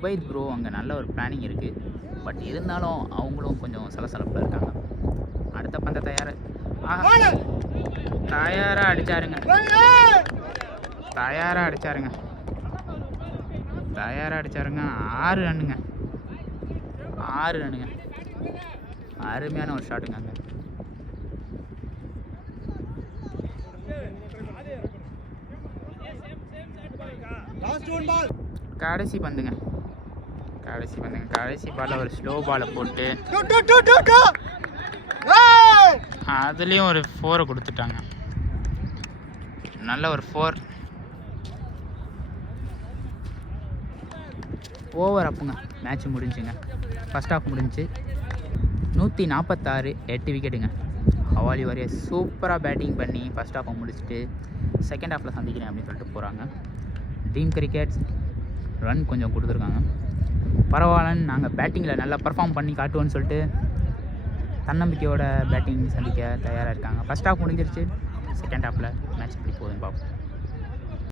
Ubaid bro அங்கே நல்ல ஒரு பிளானிங் இருக்குது. பட் இருந்தாலும் அவங்களும் கொஞ்சம் சலசலப்பில் இருக்காங்க. அடுத்த பந்த தயாராக அடித்தாருங்க. தயாராக அடித்தாருங்க. 6 ரன்னுங்க. அருமையான ஒரு ஷாட்டுங்க அங்கே. கடைசி பந்துங்க. கடைசி பாலில் ஒரு ஸ்லோ பாலை போட்டு அதுலேயும் ஒரு 4 கொடுத்துட்டாங்க. நல்ல ஒரு 4 ஓவர் அப்புங்க. மேட்ச் முடிஞ்சுங்க. ஃபஸ்ட் ஹாஃப் முடிஞ்சு 146 8 விக்கெட்டுங்க. ஹவாலி வாரியர்ஸ் சூப்பராக பேட்டிங் பண்ணி ஃபஸ்ட் ஹாஃபை முடிச்சுட்டு செகண்ட் ஹாஃபில் சந்திக்கிறேன் அப்படின்னு சொல்லிட்டு போகிறாங்க. ட்ரீம் கிரிக்கெட்ஸ் ரன் கொஞ்சம் கொடுத்துருக்காங்க. பரவாயில்லன்னு நாங்கள் பேட்டிங்கில் நல்லா பர்ஃபார்ம் பண்ணி காட்டுவோன்னு சொல்லிட்டு தன்னம்பிக்கையோட பேட்டிங் சந்திக்க தயாராக இருக்காங்க. ஃபஸ்ட் ஹாஃப் முடிஞ்சிருச்சு. செகண்ட் ஹாஃபில் மேட்ச் எப்படி போகுதுன்னு பார்ப்போம்.